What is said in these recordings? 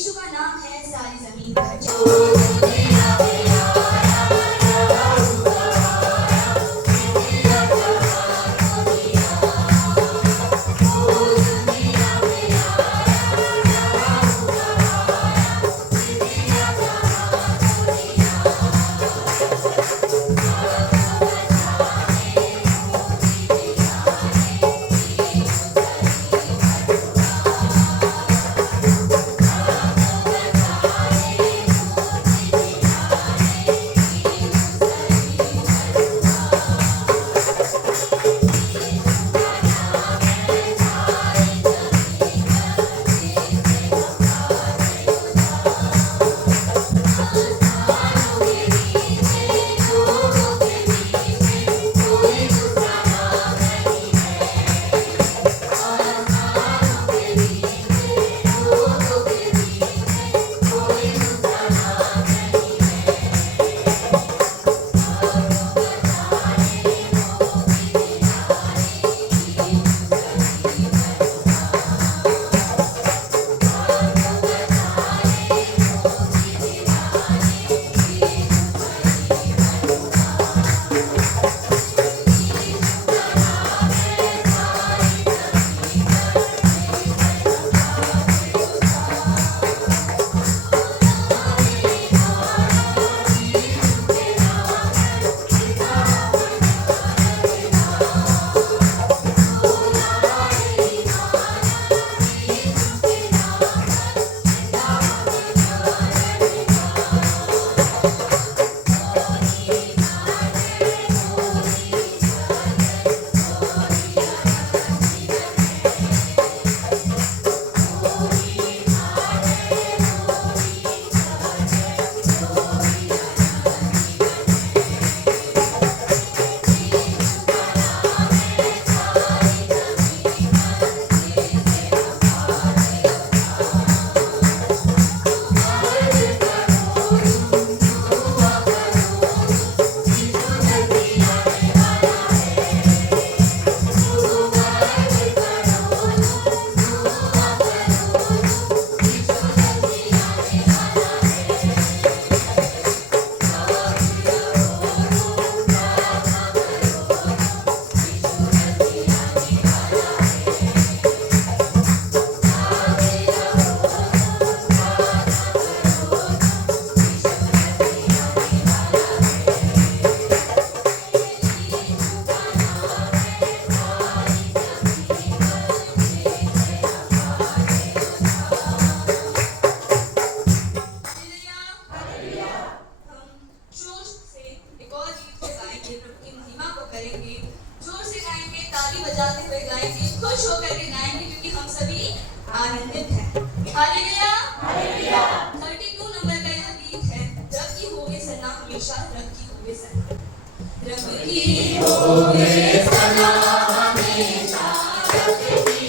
यीशु का नाम है सारी जमीन पर जो बजाते हुए गाएंगे, खुश होकर के गाएंगे क्योंकि हम सभी आनंदित हैं। Hallelujah hallelujah. 32 नंबर का यह गीत है, रब की होवे सना हमेशा, रब की होवे सना, रब की होवे सना हमेशा, रब की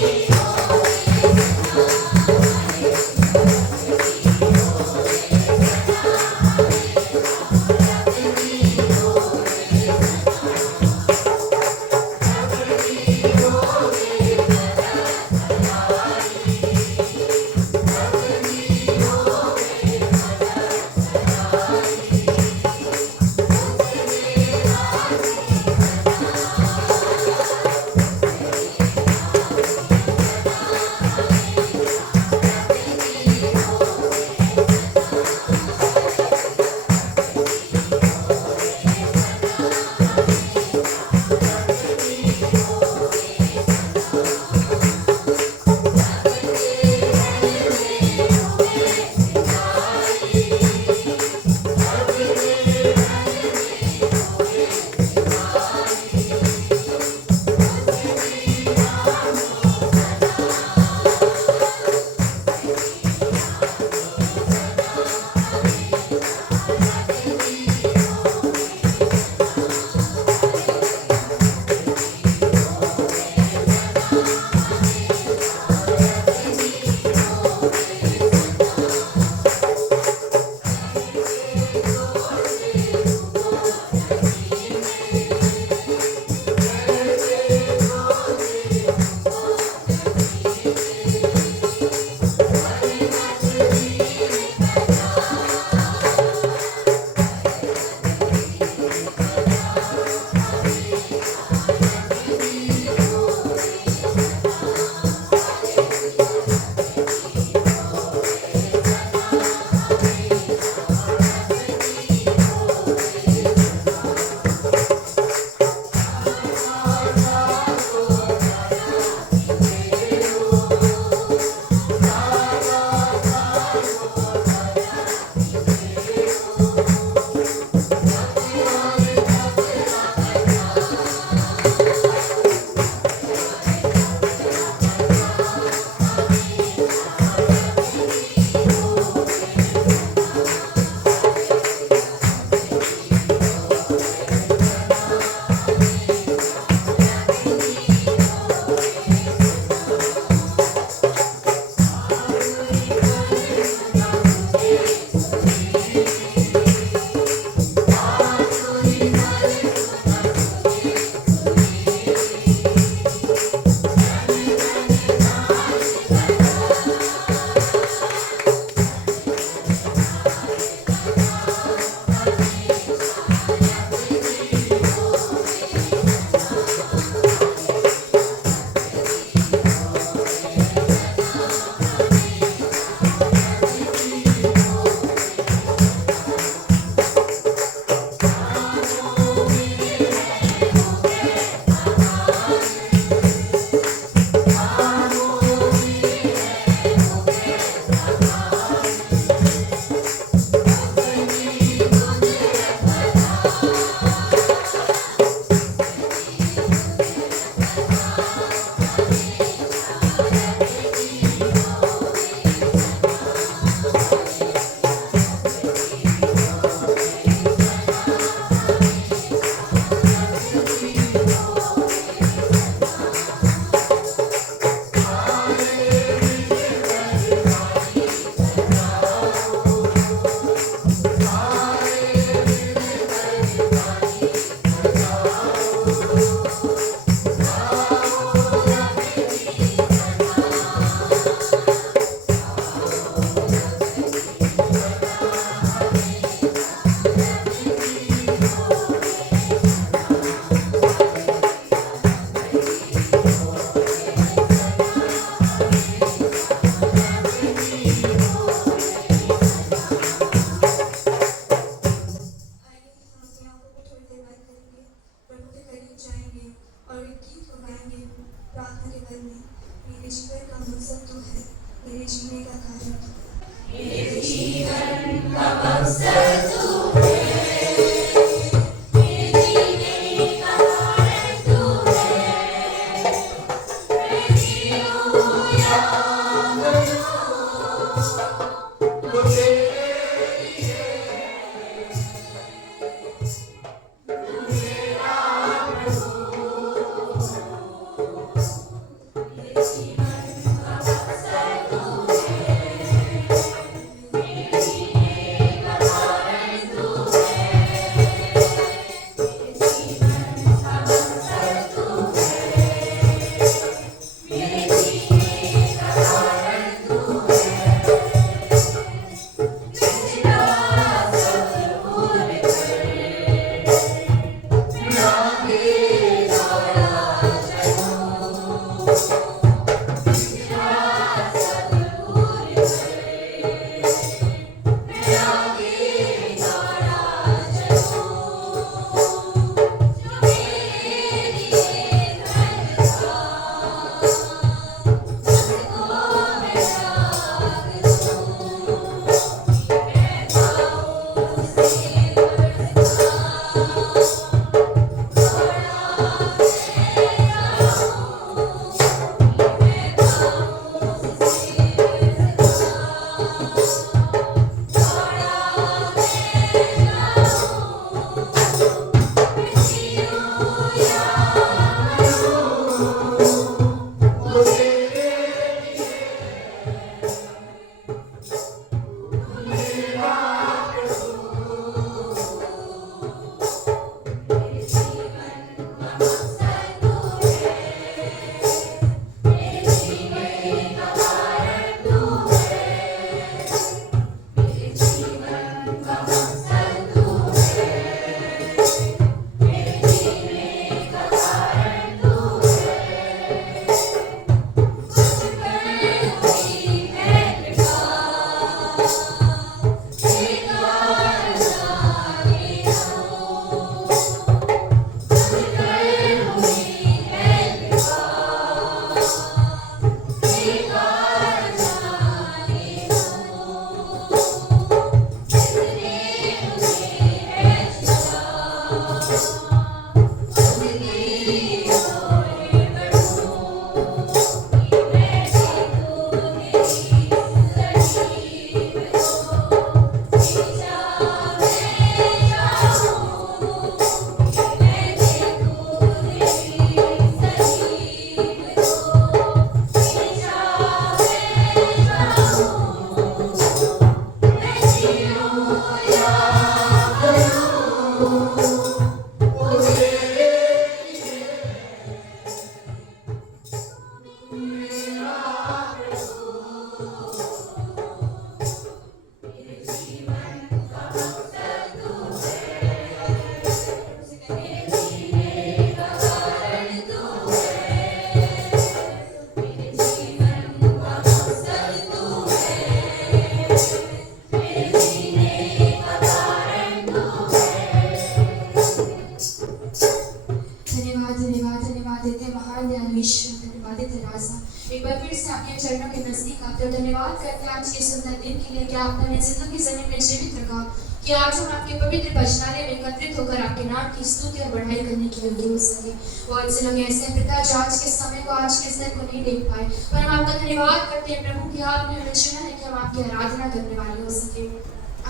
एक बार फिर से आपके चरणों के नजदीक आते हो। धन्यवाद करते हैं आज के सुंदर दिन के लिए कि आपने हमें जिंदगी जमीन में जीवित रखा, कि आज हम आपके पवित्र भजनालय में एकत्रित होकर आपके नाम की स्तुति और बढ़ाई करने के योग्य हो सके। बहुत से लोग ऐसे हैं पिता जो आज के समय को, आज के स्तर को नहीं देख पाए, पर हम आपका धन्यवाद करते हैं प्रभु कि आपने हमें चुना है कि हम आपकी आराधना करने वाले हो सके।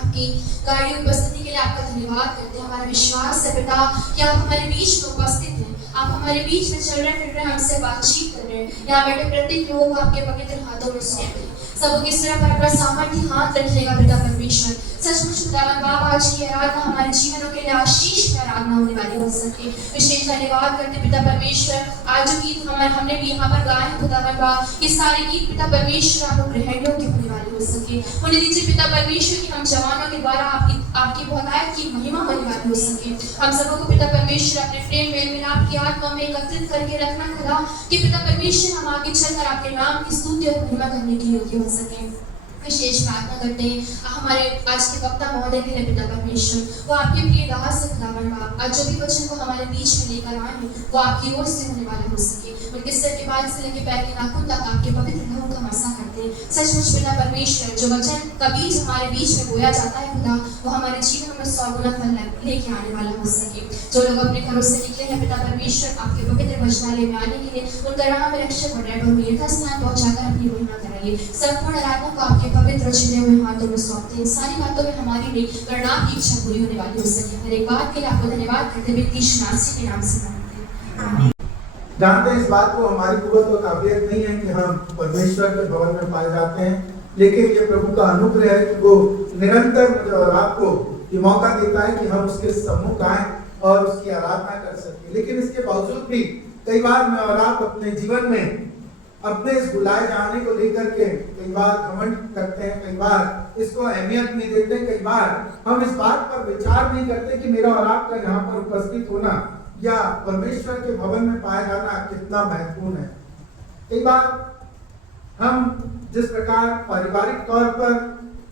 आपकी गाड़ी उपस्थिति के लिए आपका धन्यवाद करते हैं। हमारा विश्वास है पिता कि आप हमारे बीच में उपस्थित हैं, आप हमारे बीच में चल रहे फिर रहे, हमसे बातचीत कर रहे हैं। यहाँ बैठे प्रत्येक लोगों को आपके पवित्र हाथों में सौंपते हैं। सबको किस तरह पर अपना सामर्थ्य हाथ रखिएगा पिता परमेश्वर। सचमुच खुदावन बाप आज की आराधना हमारे जीवनों के लिए आशीष में आराधना होने वाली हो सके। विशेष धन्यवाद करते पिता परमेश्वर। आज जो गीत हमने भी यहाँ पर गाए खुदावन बाप, ये सारे गीत पिता परमेश्वर आपको ग्रहण योग्य होने वाले हो सके। उन्हें दीजिए पिता परमेश्वर की हम जवानों के द्वारा आपकी बहुतायत की महिमा होने वाली हो सके। हम सबको पिता परमेश्वर अपने प्रेम मेल मिलाप की आत्मा में एकत्रित करके रखना खुदा, कि पिता परमेश्वर हम आगे चलकर आपके नाम की स्तुति और महिमा करने के योग्य हो सके। विशेष प्रार्थना करते हैं हमारे आज के वक्ता महोदय के लिए पिता परमेश्वर, वो आपके प्रिय दास से खुदावन बाप आज जो भी वचन को हमारे बीच में लेकर आए हैं वो आपकी ओर से होने वाला हो सके। उनके सिर के बाद से लेकर पैर के नाखून तक आपके पवित्र लहू का मसा करते हैं। सचमुच पिता परमेश्वर, जो वचन का बीज हमारे बीच में बोया जाता है खुदा, वो हमारे जीवन में 100 गुना फल लेके आने वाला हो सके। जो लोग अपने घरों से निकले हैं पिता परमेश्वर, आपके पवित्र वचनालय में आने के लिए उनका राह में रक्षक और ड्राइवर में यथास्थान पहुंचाकर अपनी महिमा कराइए। संपूर्ण आराधना को आपके पवित्र छिले हुए हाथों में सौंपते हैं। सारी बातों में हमारी नहीं पर आपकी इच्छा पूरी होने वाली हो सके। हर एक बात के लिए आपको धन्यवाद करते हुए यीशु मसीह के नाम से मांगते हैं, आमीन। जानते हैं इस बात को हमारी कुव्वत और काबिलियत नहीं है कि हम परमेश्वर के भवन में पाए जाते हैं, लेकिन ये प्रभु का अनुग्रह है कि वो निरंतर मुझे और आपको ये मौका देता है कि हम उसके सम्मुख आए और उसकी आराधना कर सकें। लेकिन इसके बावजूद भी कई बार मैं और आप अपने जीवन में अपने इस बुलाए जाने को लेकर के कई बार घमंड करते हैं, कई बार इसको अहमियत नहीं देते, कई बार हम इस बात पर विचार नहीं करते कि मेरा और आपका यहाँ पर उपस्थित होना या परमेश्वर के भवन में पाया जाना कितना महत्वपूर्ण है। कई बार हम जिस प्रकार पारिवारिक तौर पर,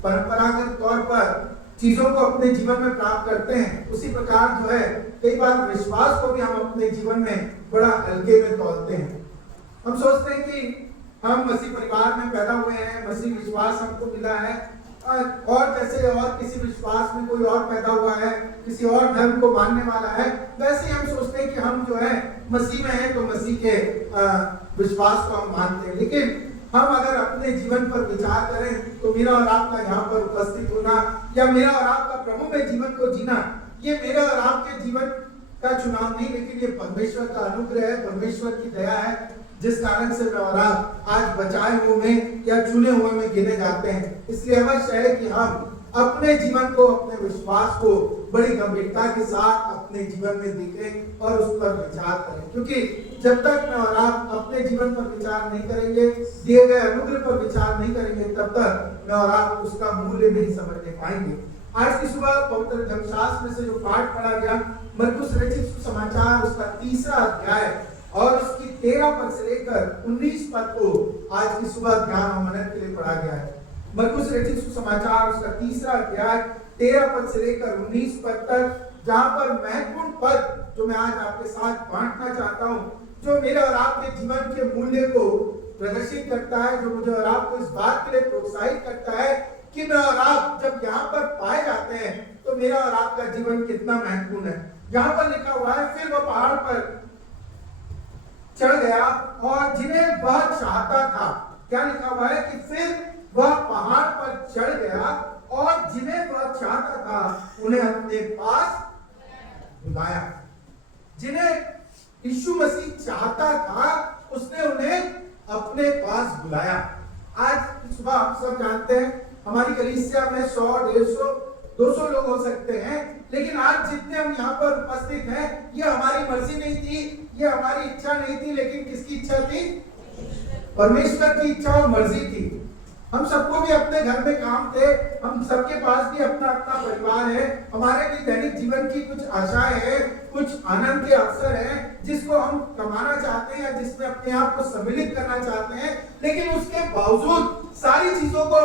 परंपरागत तौर पर चीजों को अपने जीवन में प्राप्त करते हैं, उसी प्रकार जो है कई बार विश्वास को भी हम अपने जीवन में बड़ा हल्के में तौलते हैं। हम सोचते हैं कि हम मसीह परिवार में पैदा हुए हैं, मसीह विश्वास हमको मिला है, और जैसे और किसी विश्वास में कोई और पैदा हुआ है, किसी और धर्म को मानने वाला है, वैसे ही हम सोचते हैं कि हम जो है मसीह में हैं तो मसीह के विश्वास को हम मानते हैं। लेकिन हम अगर अपने जीवन पर विचार करें तो मेरा और आपका यहाँ पर उपस्थित होना या मेरा और आपका प्रभु में जीवन को जीना, ये मेरा और आपके जीवन का चुनाव नहीं, लेकिन ये परमेश्वर का अनुग्रह है, परमेश्वर की दया है, जिस कारण से मैं और आप आज बचाए हुए में या चुने हुए में गिने जाते हैं। इसलिए अवश्य है कि हम अपने जीवन को, अपने विश्वास को बड़ी गंभीरता के साथ अपने जीवन में देखें और उस पर विचार करें, क्योंकि जब तक मैं और आप अपने जीवन पर विचार नहीं करेंगे, दिए गए अनुग्रह पर विचार नहीं करेंगे, तब तक मैं और आप उसका मूल्य नहीं समझ पाएंगे। आज की सुबह पवित्र धर्मशास्त्र में से जो पाठ पढ़ा गया, मरकुस रचित सुसमाचार उसका 3रा अध्याय और उसकी 13 पद से लेकर 19 पद को आज की सुबह ध्यान और मनन के लिए पढ़ा गया है। मरकुस रचित सुसमाचार उसका 3रा अध्याय 13 पद से लेकर 19 पद तक, जहां पर महत्वपूर्ण पद जो मैं आज आपके साथ बांटना चाहता हूं, जो मेरे और आपके जीवन के मूल्य को प्रदर्शित करता है, जो मुझे और आपको इस बात के लिए प्रोत्साहित करता है कि मैं और आप जब यहाँ पर पाए जाते हैं तो मेरा और आपका जीवन कितना महत्वपूर्ण है। यहाँ पर लिखा हुआ है, फिर वह पहाड़ पर चढ़ गया और जिन्हें वह चाहता था। क्या लिखा हुआ है कि फिर वह पहाड़ पर चढ़ गया और जिन्हें वह चाहता था उन्हें अपने पास बुलाया। जिन्हें यीशु मसीह चाहता था उसने उन्हें अपने पास बुलाया। आज सुबह हम सब जानते हैं हमारी कलीसिया में 100, 150, 200 लोग हो सकते हैं, लेकिन आज जितने हम यहाँ पर उपस्थित हैं ये हमारी मर्जी नहीं थी, ये हमारी इच्छा नहीं थी, लेकिन किसकी इच्छा थी? परमेश्वर की इच्छा और मर्जी थी। हम सबको भी अपने घर में काम थे, हम सबके पास भी अपना अपना परिवार है, हमारे भी दैनिक जीवन की कुछ आशाएं हैं, कुछ आनंद के अवसर हैं जिसको हम कमाना चाहते हैं या जिसमें अपने आप को सम्मिलित करना चाहते हैं, लेकिन उसके बावजूद सारी चीजों को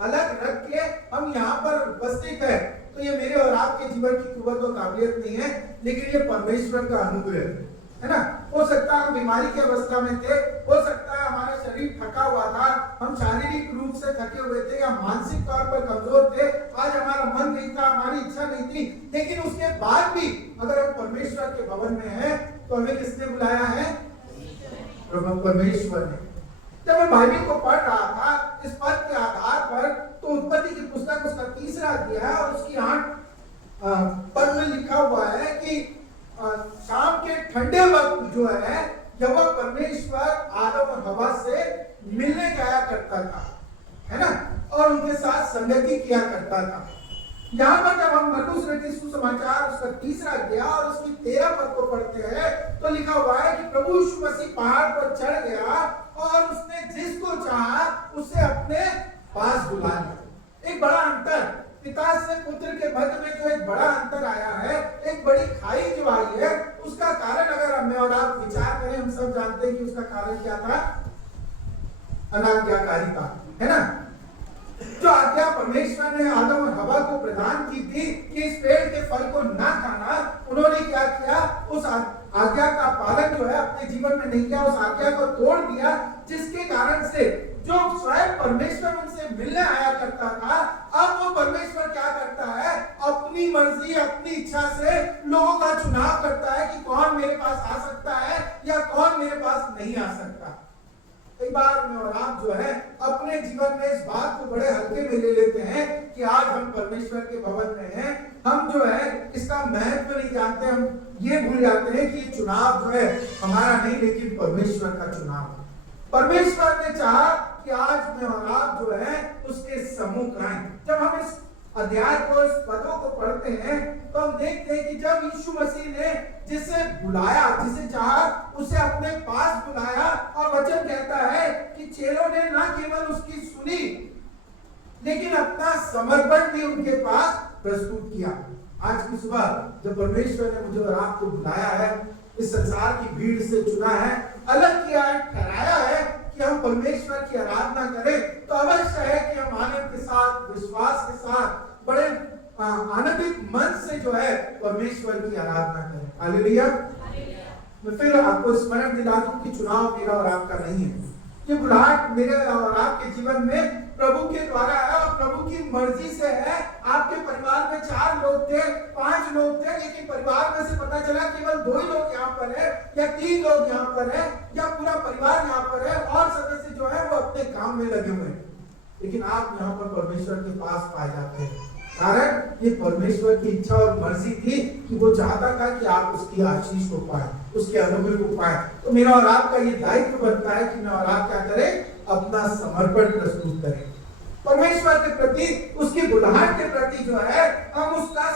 अलग रख के हम यहाँ पर उपस्थित है। तो ये मेरे और आपके जीवन की कुव्वत और काबिलियत नहीं है, लेकिन ये परमेश्वर का अनुग्रह है ना। हो सकता है हम बीमारी की अवस्था में थे, हो सकता है हमारा शरीर थका हुआ था, हम शारीरिक रूप से थके हुए थे या मानसिक तौर पर कमजोर थे, आज हमारा मन नहीं था, हमारी इच्छा नहीं थी, लेकिन उसके बाद भी अगर हम परमेश्वर के भवन में हैं तो हमें किसने बुलाया है? प्रभु परमेश्वर ने। जब मैं बाइबल को पढ़ रहा था इस पद के आधार पर, तो उत्पत्ति की पुस्तक उसका 3रा अध्याय और उसकी 8 पद में लिखा हुआ है कि शाम के ठंडे वक्त जो है यहोवा परमेश्वर आदम और हवा से मिलने जाया करता था, है ना, और उनके साथ संगति किया करता था। यहाँ पर जब हम मरकुस रचित सुसमाचार उसका 3रा अध्याय और उसकी 13 पद को पढ़ते हैं तो लिखा हुआ है कि प्रभु यीशु मसीह पहाड़ पर चढ़ गया और उसने जिसको चाहा उसे अपने पास बुला लिया। एक बड़ा अंतर, पिता से पुत्र के मध्य में जो एक बड़ा अंतर आया है, एक बड़ी खाई जो आई है, उसका कारण अगर हमें और आप विचार करें, हम सब जानते हैं कि उसका कारण क्या था? अनाज्ञाकारिता, है ना। जो आज्ञा परमेश्वर ने आदम और हवा को प्रदान की थी कि इस पेड़ के फल को ना खाना, उन्होंने क्या किया? उस आज्ञा का पालन जो है अपने जीवन में नहीं किया, उस आज्ञा को तोड़ दिया, जिसके कारण से जो स्वयं परमेश्वर उनसे मिलने आया करता था, अब वो परमेश्वर क्या करता है? अपनी मर्जी, अपनी इच्छा से लोगों का चुनाव करता है कि कौन मेरे पास आ सकता है या कौन मेरे पास नहीं आ सकता। कई बार मैं और आप जो है अपने जीवन में इस बात को बड़े हल्के में ले लेते हैं कि आज हम परमेश्वर के भवन में हैं, हम जो है इसका महत्व नहीं जानते, हम ये भूल जाते हैं कि ये चुनाव जो है हमारा नहीं, लेकिन परमेश्वर का चुनाव है। परमेश्वर ने चाहा कि आज मैं और आप जो है उसके सम्मुख आए। जब हम इस अध्याय को, इस पदों को पढ़ते हैं तो हम देखते हैं कि जब यीशु मसीह ने जिसे बुलाया, जिसे चाहा उसे अपने पास बुलाया, और वचन कहता है कि चेलों ने ना केवल उसकी सुनी लेकिन अपना समर्पण भी उनके पास प्रस्तुत किया। आज की सुबह जब परमेश्वर ने मुझे और आपको बुलाया है, इस संसार की भीड़ से चुना है, अलग किया है, ठहराया है कि हम परमेश्वर की आराधना करें, तो अवश्य है कि हम आनंद के साथ, विश्वास के साथ, बड़े आनंदित मन से जो है परमेश्वर की आराधना करें। हालेलुया। मैं फिर आपको स्मरण दिला दूं कि चुनाव मेरा और आपका नहीं है। ये बुलाहट मेरे और आपके जीवन में प्रभु के द्वारा है और प्रभु की मर्जी से है। आपके परिवार में 4 लोग थे, 5 लोग थे, लेकिन परिवार में से पता चला केवल 2 ही लोग यहाँ पर है या 3 लोग यहाँ पर है या पूरा परिवार यहाँ पर है और सदस्य जो है वो अपने काम में लगे हुए हैं, लेकिन आप यहाँ पर परमेश्वर के पास पाए जाते हैं। कारण ये परमेश्वर की इच्छा और मर्जी थी कि वो चाहता था कि आप उसकी आशीष को पाए, उसके अनुग्रह को पाए। तो मेरा और आपका ये दायित्व बनता है कि मैं और आप क्या करें? अपना समर्पण प्रस्तुत करें परमेश्वर के प्रति, उसकी बुलाहट के प्रति जो है हम उसका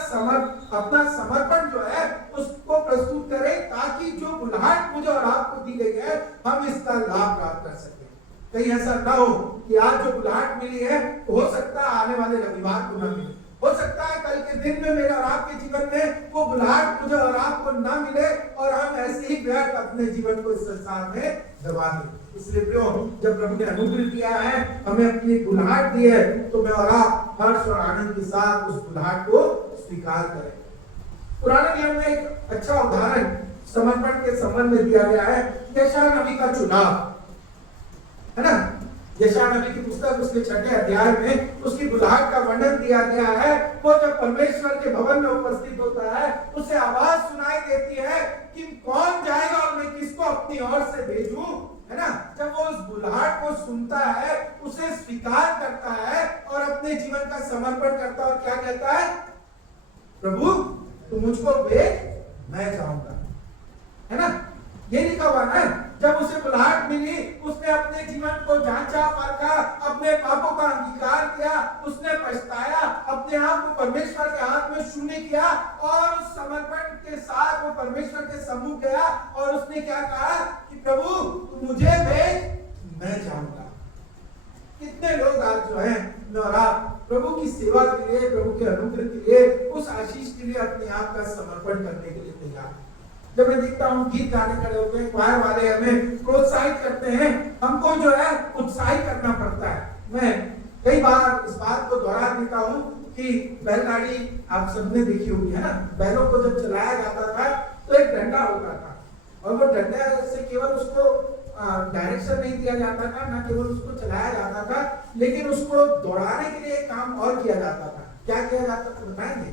अपना समर्पण जो है उसको प्रस्तुत करें, ताकि जो बुलाहट मुझे और आपको दी गई है हम इसका लाभ प्राप्त कर सकें। कहीं ऐसा ना हो कि आज जो बुलाहट मिली है हो सकता है आने वाले रविवार को ना मिले, हो सकता है कल के दिन में मेरे और आपके जीवन में वो बुलाहट मुझे और आपको ना मिले और हम ऐसे ही व्यर्थ अपने जीवन को इस संसार में गवा दें। इसलिए प्रियो, जब प्रभु ने अनुग्रह दिया है, हमें अपनी बुलाहट दी है, तो मैं और आप हर्ष और आनंद के साथ उस बुलाहट को स्वीकार करें। पुराने नियम में एक अच्छा उदाहरण समर्पण के संबंध में दिया गया है, यशायाह नबी का चुनाव, है ना। यशायाह नबी की पुस्तक उसके 6 अध्याय में उसकी बुलाहट का वर्णन दिया गया है। वो जब परमेश्वर के भवन में उपस्थित होता है, उसे आवाज सुनाई देती है कि कौन जाएगा और मैं किसको अपनी ओर से भेजूं, है ना। जब वो उस बुलाहट को सुनता है, उसे स्वीकार करता है और अपने जीवन का समर्पण करता है और क्या कहता है? प्रभु तू मुझको भेज, मैं जाऊंगा, है ना। ये लिखा हुआ ना। जब उसे बुलाहट मिली, उसने अपने जीवन को जांचा परखा, अपने पापों का अंगीकार किया, उसने पछताया, अपने आप को परमेश्वर के हाथ में शून्य किया और उस समर्पण के साथ वो परमेश्वर के सम्मुख गया और उसने क्या कहा कि प्रभु तू मुझे भेज, मैं जाऊंगा। कितने लोग आज जो हैं मैं और आप प्रभु की सेवा के लिए, प्रभु के अनुग्रह के लिए, उस आशीष के लिए अपने आप का समर्पण करने के लिए तैयार। जब मैं देखता हूँ गीत गाने खड़े होते हैं, क्वायर वाले हमें प्रोत्साहित करते हैं, हमको जो है उत्साहित करना पड़ता है। मैं कई बार इस बात को दोहरा देता हूँ कि बैलगाड़ी आप सबने देखी होगी, है ना। बैलों को जब चलाया जाता था तो एक डंडा होता था और वो डंडा से केवल उसको डायरेक्शन नहीं दिया जाता था, ना केवल उसको चलाया जाता था, लेकिन उसको दौड़ाने के लिए एक काम और किया जाता था। क्या किया जाता था बताएंगे?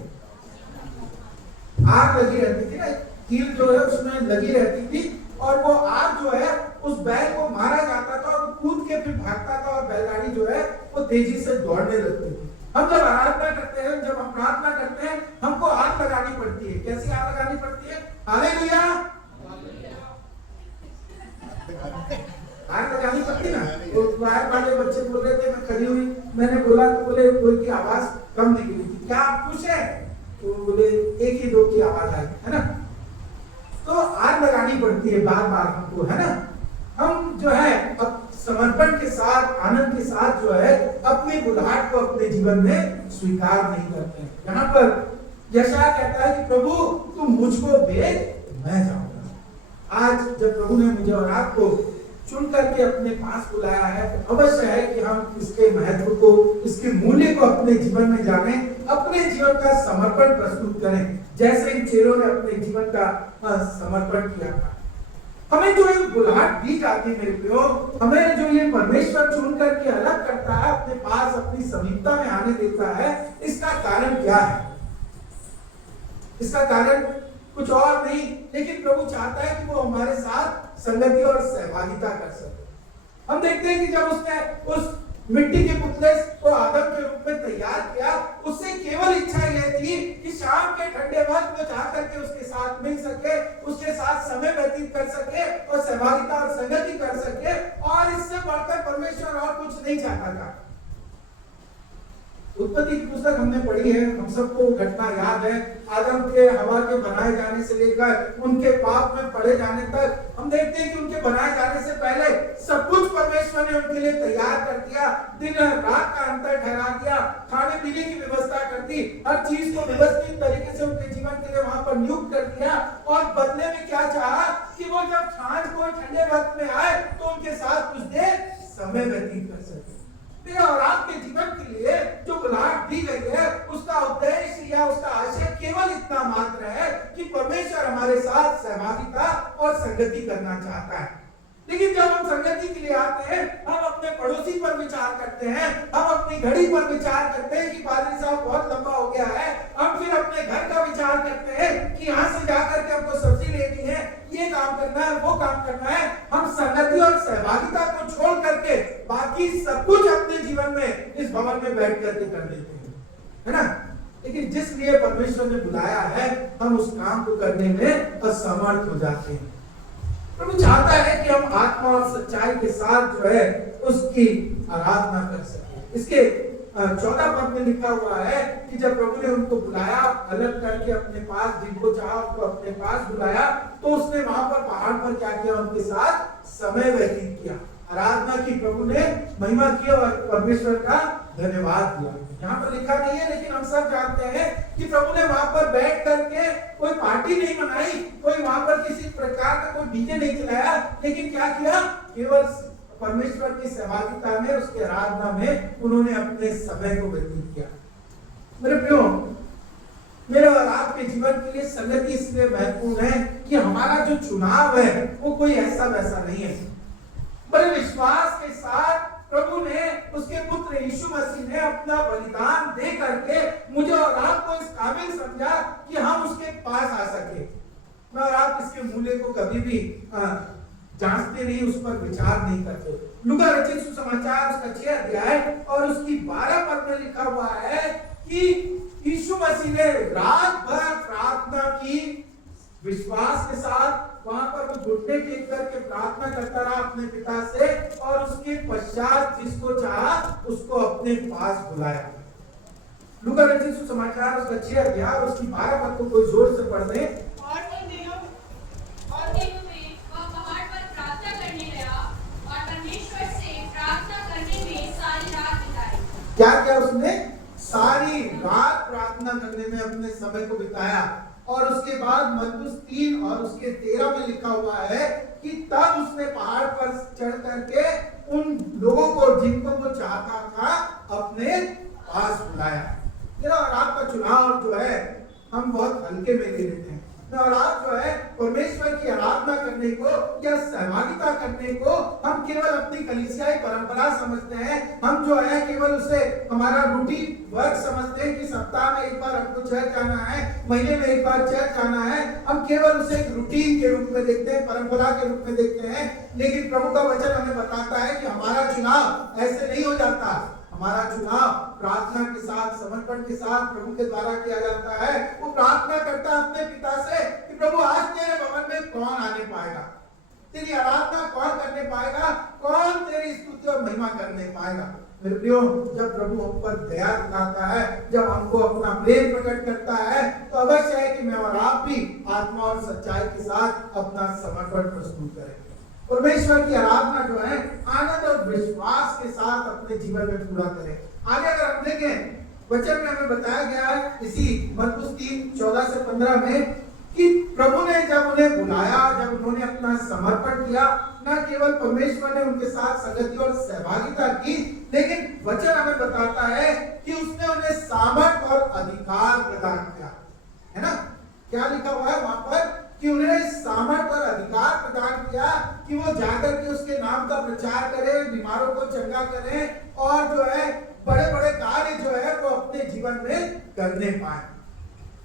आग लगी रहती थी ना, कील जो है उसमें लगी रहती थी और वो आग जो है उस बैल को मारा जाता था और कूद के फिर भागता था और बैलगाड़ी जो है वो तेजी से दौड़ने लगती थी। हम जब आराधना करते हैं, जब हम प्रार्थना करते हैं, हमको आग लगानी पड़ती है। कैसी आग लगानी पड़ती है? हालेलुया, आग लगानी पड़ती ना। तो क्वायर वाले बच्चे बोल रहे थे, मैं खड़ी हुई, मैंने बोला तो बोले कोई की आवाज कम निकली थी, क्या आप खुश है? तो बोले 1 ही 2 की आवाज आई, है ना। तो आग लगानी पड़ती है बार बार हमको, है ना। हम जो है अब समर्पण के साथ, आनंद के साथ जो है अपनी बुलाहट को अपने जीवन में स्वीकार नहीं करते हैं। यहाँ पर यशायाह कहता है कि प्रभु तू मुझको भेज, मैं जाऊंगा। आज जब प्रभु ने मुझे और आपको चुन करके अपने पास बुलाया है, तो अवश्य है कि हम इसके महत्व को, इसके मूल्य को अपने जीवन में जाने, अपने जीवन का समर्पण प्रस्तुत करें, जैसे इन चेलों ने अपने जीवन का समर्पण किया था। हमें जो ये बुलाहट दी जाती है मेरे प्रियो, हमें जो ये परमेश्वर चुन करके अलग करता है, अपने पास अपनी समीपता में आने देता है, इसका कारण क्या है? इसका कारण कुछ और नहीं, लेकिन प्रभु चाहता है कि वो हमारे साथ संगति और सहभागिता कर सके। हम देखते हैं कि जब उसने उस मिट्टी के पुतले को आदम के रूप में तैयार किया, उससे केवल इच्छा यह थी कि शाम के ठंडे वक्त वो जा करके उसके साथ मिल सके, उसके साथ समय व्यतीत कर सके और सहभागिता और संगति कर सके, और इससे बढ़कर परमेश्वर और कुछ नहीं चाहता था। उत्पत्ति की पुस्तक हमने पढ़ी है, हम सबको घटना याद है। आदम के हवा के बनाए जाने से लेकर उनके पाप में पड़े जाने तक हम देखते हैं कि उनके बनाए जाने से पहले सब कुछ परमेश्वर ने उनके लिए तैयार कर दिया, दिन रात का अंतर ठहरा दिया, खाने पीने की व्यवस्था कर दी, हर चीज को व्यवस्थित तरीके से उनके जीवन के लिए वहां पर नियुक्त कर दिया। और बदले में क्या चाहा कि वो जब सांझ को ठंडे वक्त में आए तो उनके साथ कुछ देर समय व्यतीत कर सके। मेरे और आपके जीवन के लिए जो बुलाहट दी गई है, उसका उद्देश्य या उसका आशय केवल इतना मात्र है कि परमेश्वर हमारे साथ सहभागिता और संगति करना चाहता है। लेकिन जब हम संगति के लिए आते हैं, हम अपने पड़ोसी पर विचार करते हैं, हम अपनी घड़ी पर विचार करते हैं कि पादरी साहब बहुत लंबा हो गया है, हम फिर अपने घर का विचार करते हैं कि यहाँ से जाकर के हमको सब्जी लेनी है, ये काम करना है, वो काम करना है। हम संगति और सहभागिता को छोड़ करके बाकी सब कुछ अपने जीवन में इस भवन में बैठ करके कर लेते हैं, है ना? लेकिन जिस लिए परमेश्वर ने बुलाया है, हम उस काम को करने में असमर्थ हो जाते हैं। प्रभु चाहता है कि हम आत्मा और सच्चाई के साथ जो है उसकी आराधना कर सके। इसके 14 पद में लिखा हुआ है कि जब प्रभु ने उनको बुलाया, अलग करके अपने पास, जिनको चाहा उनको अपने पास बुलाया, तो उसने वहां पर पहाड़ पर क्या किया? उनके साथ समय व्यतीत किया, आराधना की, प्रभु ने महिमा की और परमेश्वर का धन्यवाद दिया। यहाँ पर लिखा नहीं है, लेकिन हम सब जानते हैं कि प्रभु ने वहां पर बैठ करके कोई पार्टी नहीं मनाई, कोई वहां पर किसी प्रकार का कोई डीजे नहीं चलाया, लेकिन क्या किया? केवल परमेश्वर की सहभागिता में, उसके आराधना में उन्होंने अपने समय को व्यतीत किया। मेरे प्रियो, मेरे और आपके जीवन के लिए संगति इसलिए महत्वपूर्ण है कि हमारा जो चुनाव है वो कोई ऐसा वैसा नहीं है। बड़े विश्वास के साथ प्रभु ने, उसके पुत्र यीशु मसीह ने अपना बलिदान दे करके मुझे और आपको इस काबिल समझा कि हम उसके पास आ सके। मैं और आप इसके मूल्य को कभी भी जांचते नहीं, उस पर विचार नहीं करते। लूका रचित सुसमाचार उसका 6 अध्याय और उसकी 12 पद में लिखा हुआ है कि यीशु मसीह ने रात भर प्रार्थना की, विश्वास के साथ वहां पर वो घुटने टेक करके प्रार्थना करता रहा अपने पिता से, और उसके पश्चात जिसको चाहा उसको अपने पास बुलाया। लूका रचित सुसमाचार उसका 6 अध्याय और उसकी 12 पद को कोई जोर से पढ़ दे। और दिनों में वह पहाड़ पर प्रार्थना करने गया और परमेश्वर से प्रार्थना करने में सारी रात बिताई। क्या क्या उसने? सारी रात प्रार्थना करने में अपने समय को बिताया। और उसके बाद मत्ती 3 और उसके 13 में लिखा हुआ है कि तब उसने पहाड़ पर चढ़ करके उन लोगों को जिनको वो चाहता था अपने पास बुलाया। मेरा और आपका चुनाव जो है हम बहुत हल्के में ले लेते हैं। और आप जो है परमेश्वर की आराधना करने को या सहभागिता करने को हम केवल अपनी कलीसियाई परंपरा समझते हैं। हम जो है केवल उसे हमारा रूटीन वर्क समझते हैं कि सप्ताह में एक बार हमको चर्च जाना है, महीने में एक बार चर्च जाना है। हम केवल उसे एक रूटीन के रूप में देखते हैं, परंपरा के रूप में देखते हैं। लेकिन प्रभु का वचन हमें बताता है कि हमारा चुनाव ऐसे नहीं हो जाता। हमारा चुनाव प्रार्थना के साथ, समर्पण के साथ प्रभु के द्वारा किया जाता है। वो प्रार्थना करता है अपने पिता से कि प्रभु आज तेरे भवन में कौन आने पाएगा, तेरी आराधना कौन करने पाएगा, कौन तेरी स्तुति और महिमा करने पाएगा। मेरे प्रियो, जब प्रभु हम पर दया दिखाता है, जब हमको अपना प्रेम प्रकट करता है, तो अवश्य है कि मैं और आप भी आत्मा और सच्चाई के साथ अपना समर्पण प्रस्तुत करेंगे। परमेश्वर की आराधना जो है आनंद और विश्वास के साथ अपने जीवन में पूरा करें। आगे अगर हम देखें वचन में हमें बताया गया है इसी मत्ती 3:14 से 15 में कि प्रभु ने जब उन्हें बुलाया, जब उन्होंने अपना समर्पण किया, न केवल परमेश्वर ने उनके साथ संगति और सहभागिता की, लेकिन वचन हमें बताता है कि उसने उन्हें सामर्थ और अधिकार प्रदान किया, है ना। क्या लिखा हुआ है वहां पर कि उन्हें सामर्थ और अधिकार प्रदान किया कि वो जाकर के उसके नाम का प्रचार करें, बीमारों को चंगा करें और जो है बड़े बड़े कार्य जो है वो अपने जीवन में करने पाए।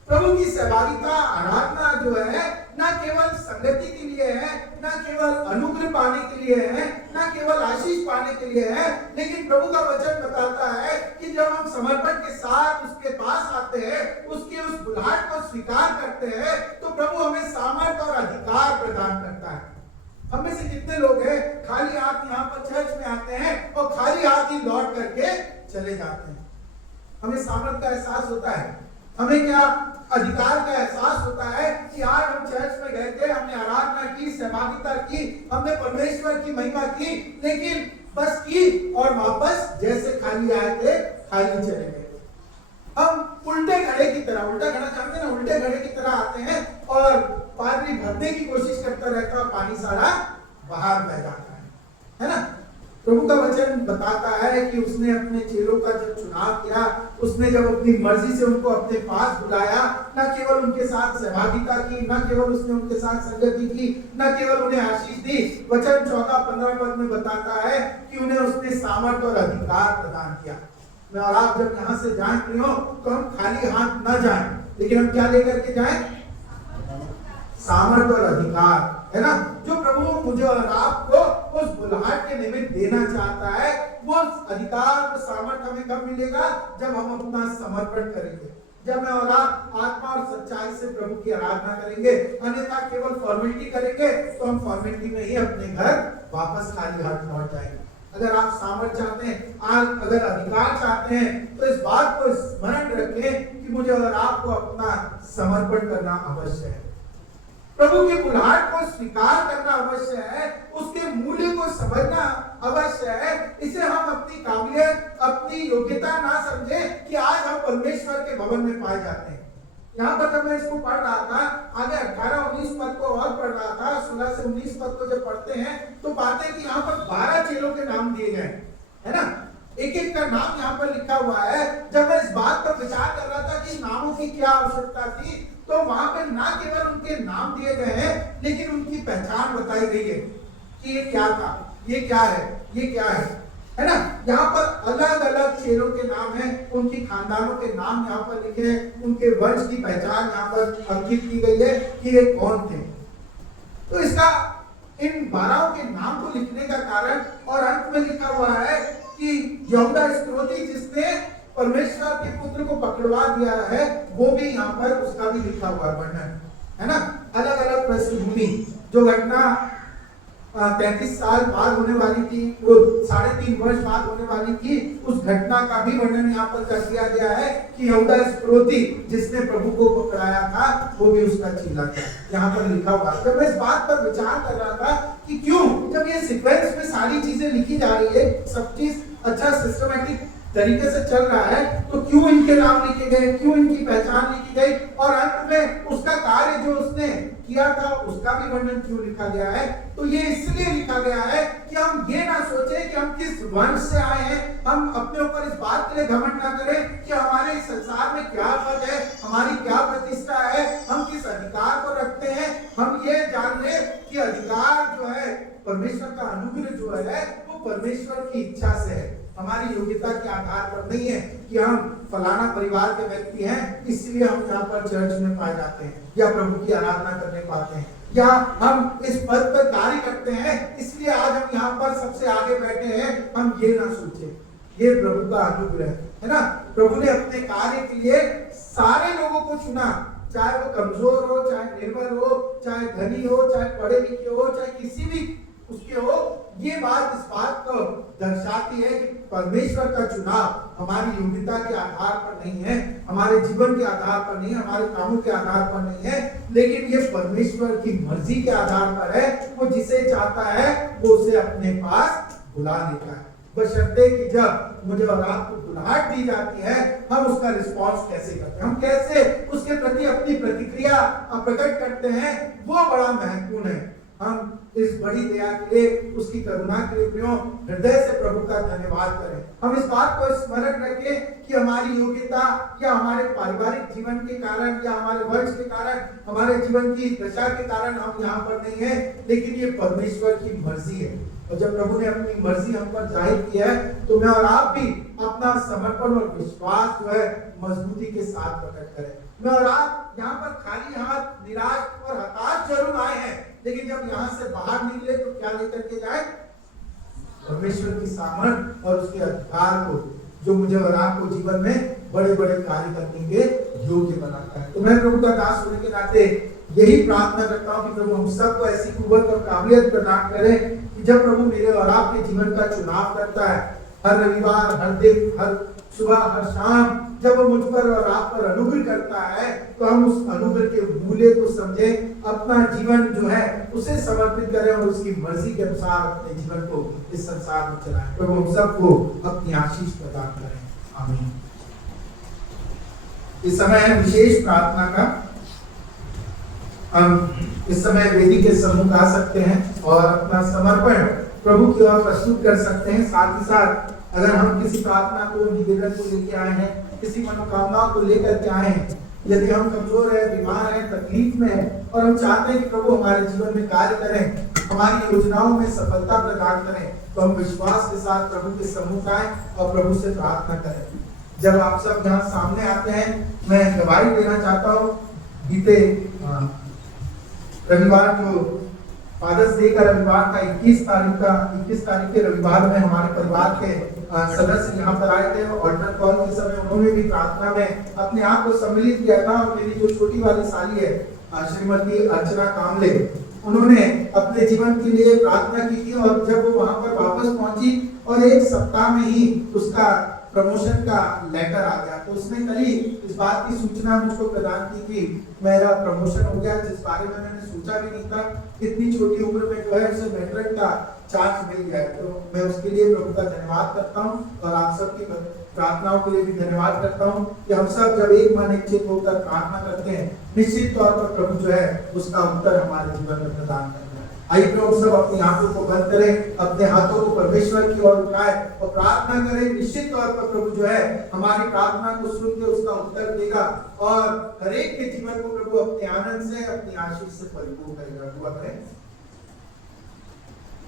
प्रभु की सहभागिता, आराधना जो है न केवल संगति के लिए है, न केवल अनुग्रह पाने के लिए है, न केवल आशीष पाने के लिए है, लेकिन प्रभु का वचन बताता है कि जब हम समर्पण के साथ उसके पास आते हैं, उसके उस बुलाहट को स्वीकार करते हैं, तो प्रभु हमें सामर्थ और अधिकार प्रदान करता है। हम में से कितने लोग हैं खाली हाथ यहाँ पर चर्च में आते हैं और खाली हाथ ही लौट करके चले जाते हैं। हमें सामर्थ का एहसास होता है, हमें क्या अधिकार का एहसास होता है कि आज हम चर्च में गए थे, हमने आराधना की, सहभागिता की, हमने परमेश्वर की महिमा की, लेकिन बस की और वापस जैसे खाली आए थे खाली चले गए। हम उल्टे घड़े की तरह, उल्टा घड़ा जानते हैं ना, उल्टे घड़े की तरह आते हैं और पादरी भरने की कोशिश करता रहता है, पानी सारा बाहर बह जाता है ना। प्रभु का वचन बताता है कि उसने अपने चेलों का जब चुनाव किया, उसने जब अपनी मर्जी से उनको अपने पास बुलाया, न केवल उनके साथ सहभागिता की, न केवल उसने उनके साथ संगति की, न केवल उन्हें आशीष दी, वचन 14-15 पद में बताता है कि उन्हें उसने सामर्थ और अधिकार प्रदान किया। मैं और आप जब यहाँ से जाएं प्रियो, तो हम खाली हाथ न जाएं, लेकिन हम क्या लेकर के जाएं? सामर्थ और अधिकार, है ना, जो प्रभु मुझे और आपको उस बुलाहट के निमित्त देना चाहता है। वो अधिकार, वो सामर्थ हमें कब मिलेगा? जब हम अपना समर्पण करेंगे, जब मैं और आप आत्मा और सच्चाई से प्रभु की आराधना करेंगे। अन्यथा केवल फॉर्मेलिटी करेंगे तो हम फॉर्मेलिटी में ही अपने घर वापस खाली हाथ लौट जाएंगे। अगर आप सामर्थ चाहते हैं, अगर अधिकार चाहते हैं, तो इस बात को स्मरण रखें कि मुझे और आपको अपना समर्पण करना अवश्य है, प्रभु के बुलाहट को स्वीकार करना अवश्य है, उसके मूल्य को समझना अवश्य है। इसे हम अपनी काबिलियत, अपनी योग्यता ना समझें कि आज हम परमेश्वर के भवन में पाए जाते हैं। यहाँ पर जब मैं इसको पढ़ रहा था, आगे 18-19 पद को और पढ़ रहा था, 16 से 19 पद को जब पढ़ते हैं तो पाते हैं कि यहाँ पर 12 चेलों के नाम दिए गए, है ना। एक एक का नाम यहाँ पर लिखा हुआ है। जब मैं इस बात पर विचार कर रहा था कि नामों की क्या आवश्यकता थी, तो वहां पर ना केवल उनके नाम दिए गए हैं, लेकिन उनकी पहचान बताई गई है कि ये क्या था, ये क्या है, ये क्या है ना। यहाँ पर अलग अलग चेलों के नाम हैं, उनकी खानदानों के नाम यहाँ पर लिखे हैं, उनके वंश की पहचान यहाँ पर अंकित की गई है कि ये कौन थे। तो इसका इन 12 के नाम को लिखने का कारण, और अंत में लिखा हुआ है कि यहूदा इस्करियोती जिसने परमेश्वर के पुत्र को पकड़वा दिया है, वो भी यहाँ पर उसका भी लिखा हुआ वर्णन, है ना। अलग अलग पृष्ठभूमि, जो घटना 33 साल बाद होने वाली थी, वो 3.5 वर्ष बाद होने वाली थी, उस घटना का भी वर्णन यहाँ पर कर दिया गया है कि यहूदा इस्करियोती जिसने प्रभु को पकड़ाया था, वो भी उसका चेला था, यहाँ पर लिखा हुआ। जब मैं इस बात पर विचार कर रहा था कि क्यों, जब ये सीक्वेंस में सारी चीजें लिखी जा रही है, सब चीज अच्छा सिस्टमैटिक तरीके से चल रहा है, तो क्यों इनके नाम लिखे गए, क्यों इनकी पहचान लिखी गई, और अंत में उसका कार्य जो उसने किया था उसका भी वर्णन क्यों लिखा गया है? तो ये इसलिए लिखा गया है कि हम ये ना सोचें कि हम किस वंश से आए हैं, हम अपने ऊपर इस बात के लिए घमंड ना करें कि हमारे इस संसार में क्या पद है, हमारी क्या प्रतिष्ठा है, हम किस अधिकार को रखते हैं। हम ये जान लें कि अधिकार जो है, परमेश्वर का अनुग्रह जो है, वो परमेश्वर की इच्छा से है, हमारी योग्यता के आधार पर नहीं है कि हम फलाना परिवार के व्यक्ति हैं इसलिए हम यहाँ पर चर्च में पाए जाते हैं, या प्रभु की आराधना करने पाते हैं, या हम इस पद पर कार्य करते हैं इसलिए आज हम यहाँ पर सबसे आगे बैठे हैं। हम ये ना सोचे, ये प्रभु का अनुग्रह है ना। प्रभु ने अपने कार्य के लिए सारे लोगों को चुना, चाहे वो कमजोर हो, चाहे निर्बल हो, चाहे धनी हो, चाहे पढ़े लिखे हो, चाहे किसी भी उसके हो। ये बात इस बात को दर्शाती है कि परमेश्वर का चुनाव हमारी योग्यता के आधार पर नहीं है, हमारे जीवन के आधार पर नहीं है, हमारे कामों के आधार पर नहीं है, लेकिन ये परमेश्वर की मर्जी के आधार पर है। वो जिसे चाहता है वो उसे अपने पास बुला लेता है, बशर्ते कि जब मुझे और आपको बुलाहट दी जाती है, हम उसका रिस्पॉन्स कैसे करते हैं, हम कैसे उसके प्रति अपनी प्रतिक्रिया प्रकट करते हैं, वो बड़ा महत्वपूर्ण है। हम इस बड़ी दया के लिए, उसकी करुणा के लिए प्रियो हृदय से प्रभु का धन्यवाद करें। हम इस बात को स्मरण रखें कि हमारी योग्यता या हमारे पारिवारिक जीवन के कारण या हमारे वंश के कारण, हमारे जीवन की दशा के कारण हम यहाँ पर नहीं है, लेकिन ये परमेश्वर की मर्जी है। और जब प्रभु ने अपनी मर्जी हम पर जाहिर की है, तो मैं और आप भी अपना समर्पण और विश्वास जो है मजबूती के साथ प्रकट करें। मैं और आप यहाँ पर खाली हाथ, निराश और हताश जरूर आए हैं, लेकिन जब यहाँ से बाहर निकले तो क्या लेकर के जाए? परमेश्वर की सामर्थ और उसके अधिकार को, जो मुझे और आपको जीवन में बड़े बड़े कार्य करने के योग्य बनाता है। तो मैं प्रभु का दास होने के नाते यही प्रार्थना करता हूँ कि प्रभु हम सबको ऐसी कुव्वत और काबिलियत प्रदान करे कि जब प्रभु मेरे और आपके जीवन का चुनाव करता है, हर रविवार, हर दिन, हर सुबह, हर शाम, जब वो मुझ पर और आप पर अनुग्रह करता है, तो हम उस अनुग्रह के मूल्य को समझे, अपना जीवन जो है उसे समर्पित करें और उसकी मर्जी के अनुसार अपने जीवन को इस संसार में चलाएं। प्रभु हम सबको अपनी आशीष प्रदान करें। आमीन। इस समय है विशेष प्रार्थना का। हम इस समय वेदी के सम्मुख आ सकते हैं और अपना समर्पण प्रभु की ओर प्रस्तुत कर सकते हैं। साथ ही साथ अगर हम किसी प्रार्थना को, निवेदन को लेके आए हैं, किसी मनोकामना को लेकर के आए हैं, यदि हम कमजोर है, बीमार है, तकलीफ में है और हम चाहते हैं कि प्रभु हमारे जीवन में कार्य करें, हमारी योजनाओं में सफलता प्रदान करें, तो हम विश्वास के साथ प्रभु के सम्मुख आए और प्रभु से प्रार्थना करें। जब आप सब यहाँ सामने आते हैं, मैं गवाही देना चाहता हूँ। बीते रविवार जो फादर्स डे का रविवार था, 21 तारीख के रविवार में हमारे परिवार के सदस्य यहाँ पर आए थे और ऑल्टर कॉल के समय उन्होंने भी प्रार्थना में अपने आप को सम्मिलित किया था। और मेरी जो छोटी वाली साली है श्रीमती अर्चना कामले, उन्होंने अपने जीवन के लिए प्रार्थना की थी और जब वो वहां पर वापस पहुंची और एक सप्ताह में ही उसका प्रमोशन का लेटर आ गया, तो उसने कल ही इस बात की सूचना मुझको प्रदान की कि मेरा प्रमोशन हो गया, जिस बारे में मैंने सोचा भी नहीं था। इतनी छोटी उम्र में जो है उसे मेट्रिक का चांस मिल गया। तो मैं उसके लिए प्रभु का धन्यवाद करता हूँ और आप सबकी प्रार्थनाओं के लिए भी धन्यवाद करता हूँ कि हम सब जब एक मन एक चित्त होकर प्रार्थना करते हैं, निश्चित तौर पर प्रभु जो है उसका उत्तर हमारे जीवन में प्रदान करता है। आइए प्रभु सब अपनी आंखों को बंद करें, अपने हाथों को परमेश्वर की ओर उठाएं और प्रार्थना करें। निश्चित तौर पर प्रभु जो है हमारी प्रार्थना को सुन के उसका उत्तर देगा और हर एक के जीवन को प्रभु अपने आनंद से, अपनी आशीष से परिपूर्ण करेगा। दुआ करें।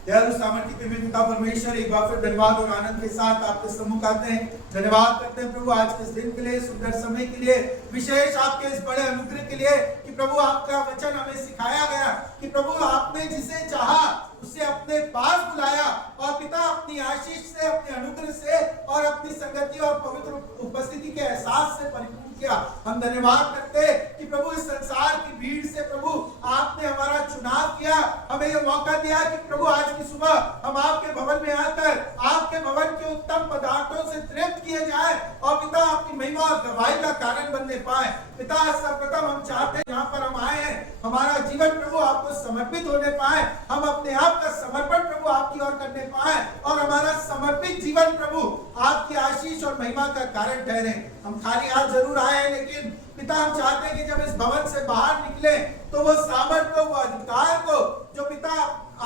दयालु सामर्थ्य के पिता परमेश्वर, एक बार फिर धन्यवाद और आनंद के साथ आपके सम्मुख आते हैं। धन्यवाद करते हैं प्रभु आज के इस दिन के लिए, सुंदर समय के लिए, विशेष आपके इस बड़े अनुग्रह के लिए कि प्रभु आपका वचन हमें सिखाया गया कि प्रभु आपने जिसे चाहा उसे अपने पास बुलाया और पिता अपनी आशीष से, अपने अनुग्रह से और अपनी संगति और पवित्र उपस्थिति के एहसास से परिपूर्ण किया। हम धन्यवाद करते कि प्रभु इस संसार की भीड़ से प्रभु आपने हमारा चुनाव किया, हमें यह मौका दिया कि प्रभु आज की सुबह हम आपके भवन में आकर आपके भवन के उत्तम पदार्थों से तृप्त किए जाए और पिता आपकी महिमा और गवाही का कारण बनने पाए। पिता सर्वप्रथम हम चाहते हैं यहाँ पर हम आए हैं, हमारा जीवन प्रभु आपको समर्पित होने पाए, हम अपने आप का समर्पण प्रभु आपकी ओर करने पाए और हमारा समर्पित जीवन प्रभु आपकी आशीष और महिमा का कारण ठहरे। हम खाली हाथ जरूर आए हैं, लेकिन पिता हम चाहते हैं कि जब इस भवन से बाहर निकले तो वो सामर्थ को, वो अधिकार को जो पिता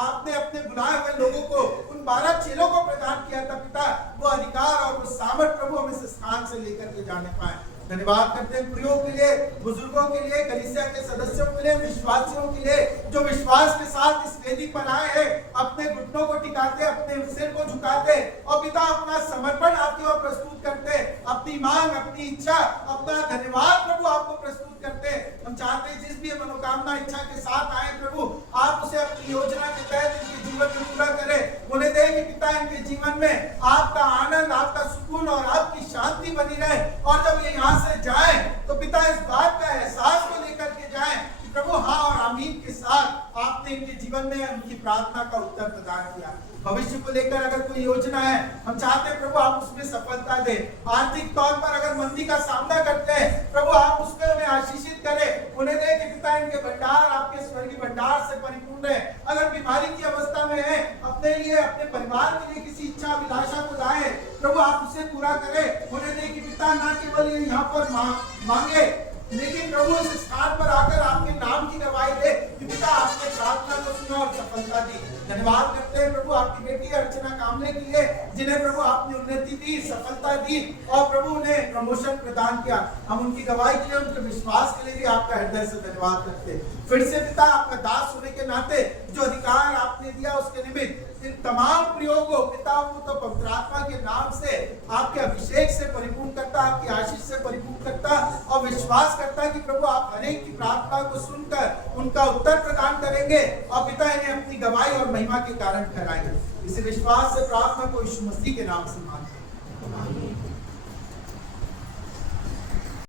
आपने अपने बुलाए हुए लोगों को, उन 12 चेलों को प्रदान किया था पिता, वो अधिकार और वो सामर्थ प्रभु हम इस स्थान से लेकर के जाने पाए। धन्यवाद करते हैं प्रियों के लिए, बुजुर्गों के लिए, कलीसिया के सदस्यों के लिए, विश्वासियों के लिए जो विश्वास के साथ इस वेदी पर आए हैं, अपने घुटनों को टिकाते, अपने सिर को झुकाते और पिता अपना समर्पण आपकी ओर प्रस्तुत करते, अपनी मांग, अपनी इच्छा, अपना धन्यवाद प्रभु आपको प्रस्तुत करते। हम चाहते हैं जिस भी मनोकामना इच्छा के साथ आए प्रभु, आप उसे अपनी योजना के तहत इनके जीवन में पूरा करें। उन्हें दे कि पिता इनके जीवन में आपका आनंद, आपका सुकून और आपकी शांति बनी रहे और जब ये यहाँ से जाए तो पिता इस बात का एहसास को लेकर के जाए कि प्रभु हाँ और आमीन के साथ आपने इनके जीवन में उनकी प्रार्थना का उत्तर प्रदान किया। भविष्य को लेकर अगर कोई योजना है, हम चाहते हैं प्रभु आप उसमें सफलता दे। आर्थिक तौर पर अगर मंदी का सामना करते हैं प्रभु आप उसमें उन्हें आशीषित करें, उन्हें दे कि पिता इनके भंडार आपके स्वर्गीय भंडार से परिपूर्ण है। अगर बीमारी की अवस्था में है, अपने लिए, अपने परिवार के लिए किसी इच्छा अभिलाषा को लाए प्रभु आप उसे पूरा करे। उन्हें दे कि पिता ना केवल ये यहाँ पर मांगे, लेकिन प्रभु इस स्थान पर आकर आपके नाम की गवाही दे कि पिता आपने प्रार्थना को सुना और सफलता दी। धन्यवाद करते हैं प्रभु आपकी बेटी अर्चना कामले के लिए, जिन्हें प्रभु आपने उन्नति दी, सफलता दी और प्रभु उन्हें प्रमोशन प्रदान किया। हम उनकी गवाही के लिए, उनके विश्वास के लिए भी आपका हृदय से धन्यवाद करते हैं। फिर से पिता आपका दास होने के नाते जो अधिकार आपने दिया उसके निमित्त इन तमाम प्रयोगों पिता को तो पवित्र आत्मा के नाम से आपके अभिषेक से परिपूर्ण करता, आपकी आशीष से परिपूर्ण करता और विश्वास करता कि प्रभु आप हरेक की प्रार्थना को सुनकर उनका उत्तर प्रदान करेंगे और पिता इन्हें अपनी गवाही और महिमा के कारण कराएंगे। इस विश्वास से प्रार्थना को यीशु मसीह के नाम से मांगते हैं।